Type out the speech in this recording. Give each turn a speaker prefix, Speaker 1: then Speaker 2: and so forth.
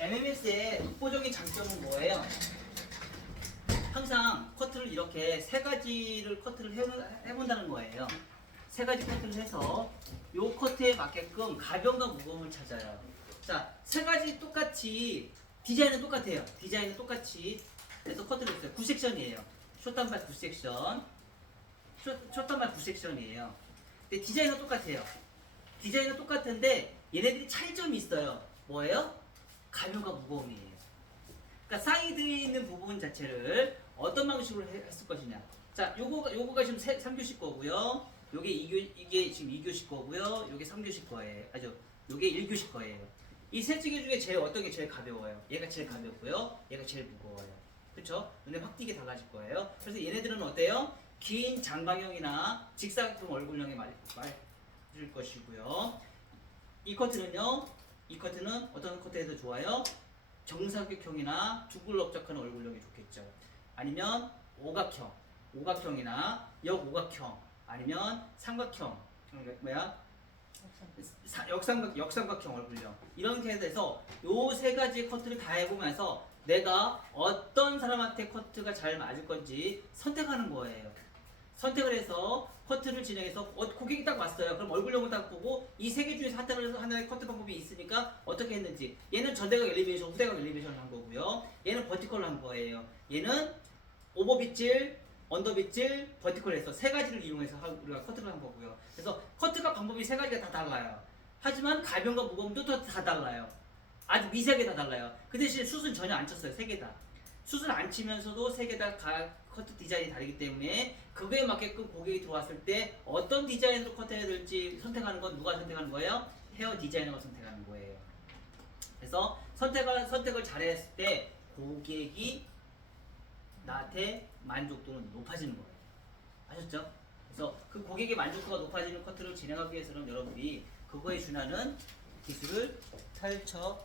Speaker 1: MMS의 독보적인 장점은 뭐예요? 항상 커트를 이렇게 세 가지를 커트를 해- 해본다는 거예요. 세 가지 커트를 해서 요 커트에 맞게끔 가벼움과 무거움을 찾아요. 자, 세 가지 똑같이 디자인은 똑같아요. 디자인은 똑같이 해서 커트를 했어요. 9섹션이에요. 숏단발 9섹션. 숏, 숏단발 9섹션이에요. 근데 디자인은 똑같아요. 디자인은 똑같은데 얘네들이 차이점이 있어요. 뭐예요? 가벼움과 무거움이에요. 그러니까 사이드에 있는 부분 자체를 어떤 방식으로 해- 했을 것이냐. 자, 요거가 요거가 지금 3 교시 거고요. 요게 2교 이게 지금 2교시 거고요. 요게 3교시 거예요. 아죠. 요게 1교시 거예요. 이세개 중에 제일 어떤 게 제일 가벼워요? 얘가 제일 가볍고요. 얘가 제일 무거워요. 그렇죠? 눈에 확 띄게 달라질 거예요. 그래서 얘네들은 어때요? 긴 장방형이나 직사각형 얼굴형에 맞- 맞을 것이고요. 이 커트는요. 이 커트는 어떤 커트에 더 좋아요? 정사각형이나 두글럭적한 얼굴형이 좋겠죠. 아니면 오각형, 오각형이나 역오각형, 아니면 삼각형, 뭐야? 사- 역삼각, 역삼각형 얼굴형 이렇게 돼서 요 세 가지 커트를 다 해보면서 내가 어떤 사람한테 커트가 잘 맞을 건지 선택하는 거예요. 선택을 해서 커트를 진행해서 어, 고객이 딱 왔어요. 그럼 얼굴형을 딱 보고 이 세 개 중에서 하나를 하나의 커트 방법이 있으니까 어떻게 했는지 얘는 전대각 엘리베이션, 후대각 엘리베이션을 한 거고요. 얘는 버티컬을 한 거예요. 얘는 오버빗질, 언더빗질, 버티컬 해서 세 가지를 이용해서 하- 우리가 커트를 한 거고요. 그래서 커트가 방법이 세 가지가 다 달라요. 하지만 가벼움과 무거움도 또다 달라요. 아주 미세하게 다 달라요. 그 대신 숱은 전혀 안 쳤어요. 세 개 다. 숱을 안 치면서도 세 개 다 커트 디자인이 다르기 때문에 그거에 맞게끔 고객이 들어왔을 때 어떤 디자인으로 커트해야 될지 선택하는 건 누가 선택하는 거예요? 헤어 디자이너가 선택하는 거예요. 그래서 선택을 선택을 잘했을 때 고객이 나한테 만족도는 높아지는 거예요. 아셨죠? 그래서 그 고객의 만족도가 높아지는 커트를 진행하기 위해서는 여러분이 그거에 준하는 기술을 펼쳐